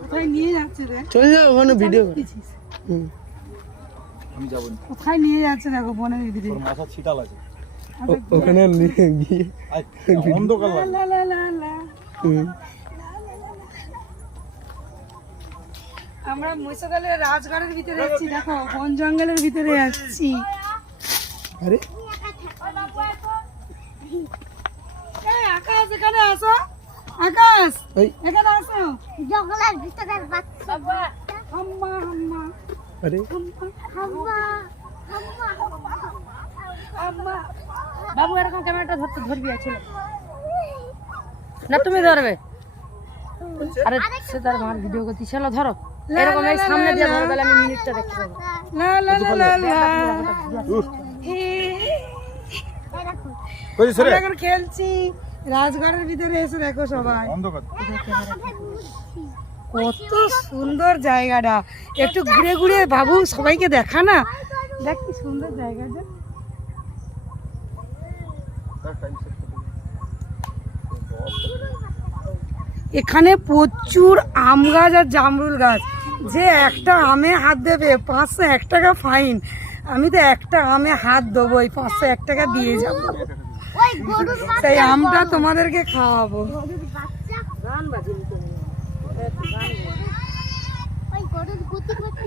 কোথায় নিয়ে যাচ্ছে রে? চলে যাও ওখানে ভিডিও করে। আমি যাব না। কোথায় নিয়ে যাচ্ছে দেখো বনের ভিতরে। ওর মাথা ছিটাল আছে। ওখানে গিয়ে অন্ধকার লাগে। লা লা লা লা। আমরা মহিষাদলের রাজগড়ের ভিতরে এসেছি, দেখো বন জঙ্গলের ভিতরে আসছি। আরে এই আকাশ, এখানে আসো। আকাশ, ওই এখানে আসো। জঙ্গলের ভিতরে বাচ্চা আম্মা আম্মা আরে আম্মা আম্মা। বাবু এরকম ক্যামেরাটা ধরবি আছে না, তুমি ধরবে? আরে সে তার আমার ভিডিও করতে চলো ধরো, এরকম এই সামনে দিয়ে ধরো, তাহলে আমি মিনিটটা দেখতে পাবো। লা লা লা লা লা। কই সরে? আমরা এখন খেলছি রাজগড়ের ভিতরে, এসে দেখো সবাই অন্ধকার। কত সুন্দর জায়গাটা। একটু ঘুরে ঘুরে বাবু সবাইকে দেখা না, দেখ কি সুন্দর জায়গাটা। এখানে প্রচুর আম গাছ আর জামরুল গাছ। যে একটা আমে হাত দেবে 501 টাকা ফাইন। আমি তো একটা আমে হাত দেবো, 501 টাকা দিয়ে যাবো। ওই গরুর সেই আমটা তোমাদেরকে খাওয়াবো। বাচ্চা ওই গরুর গুতি করতে